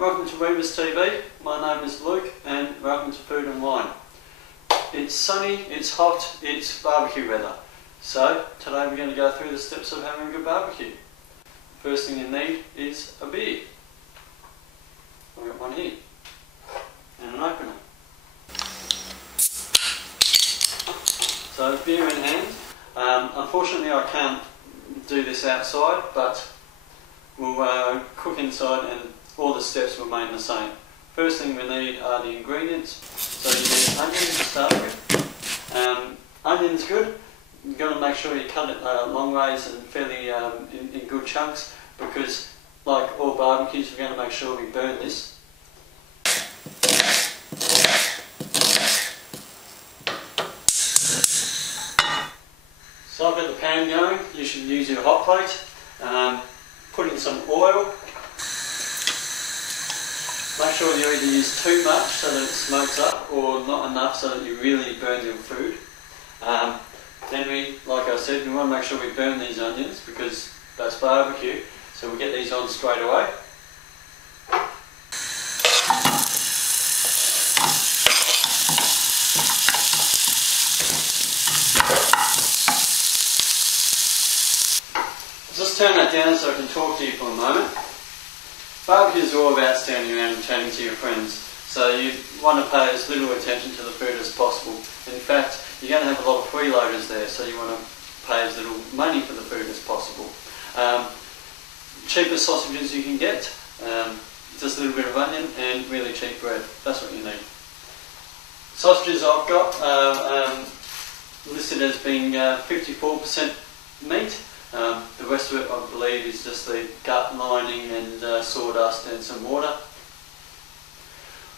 welcome to Weavers TV. My name is Luke and welcome to Food and Wine. It's sunny, it's hot, it's barbecue weather. So today we're going to go through the steps of having a good barbecue. First thing you need is a beer. I've got one here and an opener. So beer in hand. Unfortunately I can't do this outside, but we'll cook inside and all the steps remain the same. First thing we need are the ingredients. So you need onions to start with. Onions good. You've got to make sure you cut it long ways and fairly in good chunks, because like all barbecues we're going to make sure we burn this. So I've got the pan going. You should use your hot plate. Put in some oil. Make sure you either use too much so that it smokes up, or not enough so that you really burn your food. Then we, like I said, we want to make sure we burn these onions because that's barbecue. So we get these on straight away. Just turn that down so I can talk to you for a moment. Barbecue is all about standing around and chatting to your friends, so you want to pay as little attention to the food as possible. In fact, you're going to have a lot of freeloaders there, so you want to pay as little money for the food as possible. Cheapest sausages you can get, just a little bit of onion and really cheap bread. That's what you need. Sausages I've got listed as being 54% meat. The rest of it, I believe, is just the gut lining and sawdust and some water.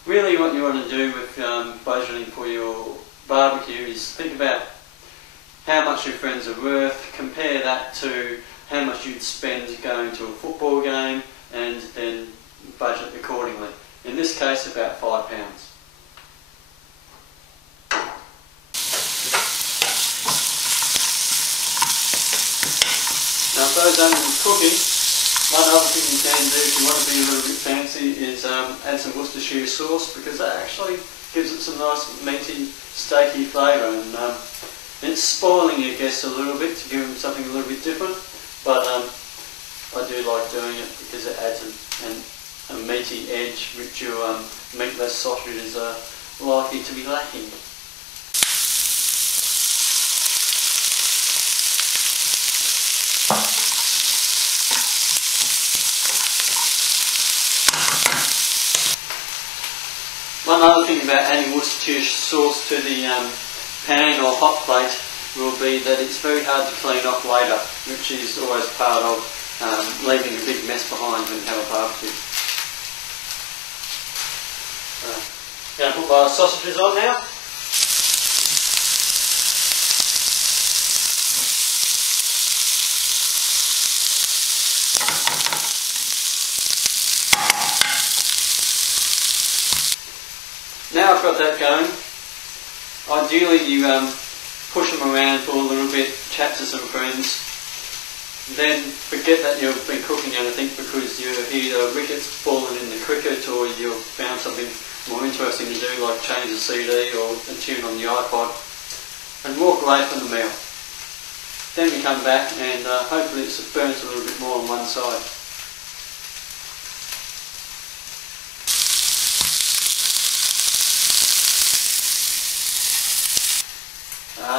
Really what you want to do with budgeting for your barbecue is think about how much your friends are worth, compare that to how much you'd spend going to a football game, and then budget accordingly. In this case, about £5. Now if those onions are cooking, one other thing you can do if you want to be a little bit fancy is add some Worcestershire sauce, because that actually gives it some nice meaty, steaky flavour, and it's spoiling your guests a little bit to give them something a little bit different, but I do like doing it because it adds a meaty edge which your meatless sausages are likely to be lacking. One other thing about adding Worcestershire sauce to the pan or hot plate will be that it's very hard to clean off later, which is always part of leaving a big mess behind when you have a barbecue. Going to put my sausages on now. Now I've got that going, ideally you push them around for a little bit, chat to some friends, then forget that you've been cooking anything because you've either rickets fallen in the cricket or you've found something more interesting to do, like change a CD or a tune on the iPod, and walk away from the meal. Then we come back and hopefully it's burnt a little bit more on one side.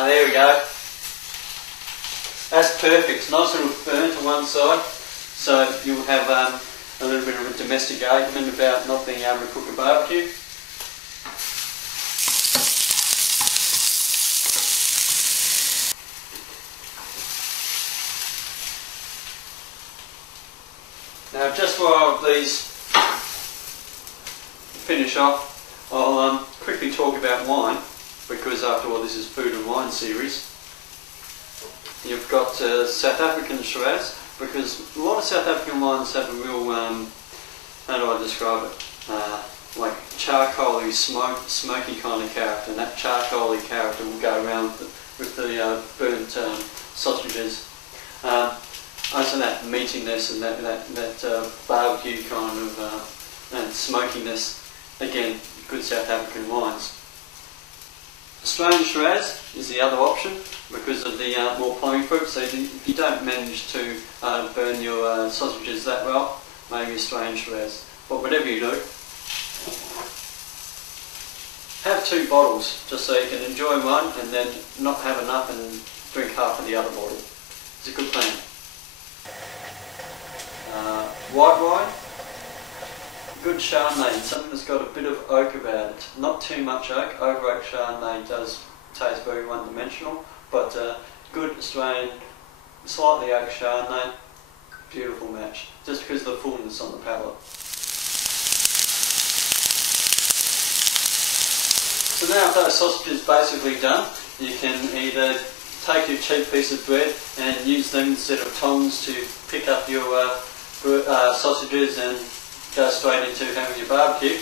There we go. That's perfect. Nice little burn to one side, so you'll have a little bit of a domestic argument about not being able to cook a barbecue. Now, just while these finish off, I'll quickly talk about wine, because after all this is Food and Wine series. You've got South African Shiraz, because a lot of South African wines have a real, how do I describe it, like charcoaly, smoky kind of character, and that charcoaly character will go around with the burnt sausages. Also that meatiness and that barbecue kind of and smokiness. Again, good South African wines. Australian Shiraz is the other option because of the more plummy fruit, so if you don't manage to burn your sausages that well, maybe Australian Shiraz. But whatever you do, have 2 bottles just so you can enjoy one and then not have enough and drink half of the other bottle. It's a good plan. White wine, good Chardonnay, something that's got a bit of oak about it. Not too much oak. Over oak Chardonnay does taste very one-dimensional, but good Australian, slightly oak Chardonnay, beautiful match, just because of the fullness on the palate. So now if those sausages basically done, you can either take your cheap piece of bread and use them instead of tongs to pick up your sausages and go straight into having your barbecue.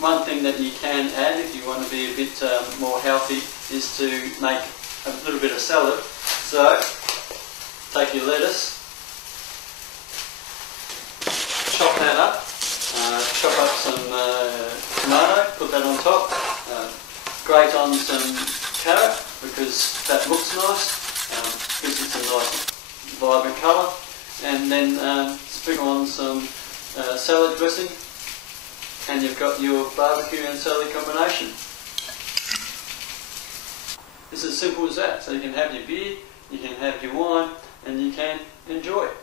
One thing that you can add if you want to be a bit more healthy is to make a little bit of salad. So take your lettuce, chop that up, chop up some tomato, put that on top, grate on some carrot because that looks nice, gives it some nice vibrant colour, and then sprinkle on some salad dressing, and you've got your barbecue and salad combination. It's as simple as that. So you can have your beer, you can have your wine, and you can enjoy it.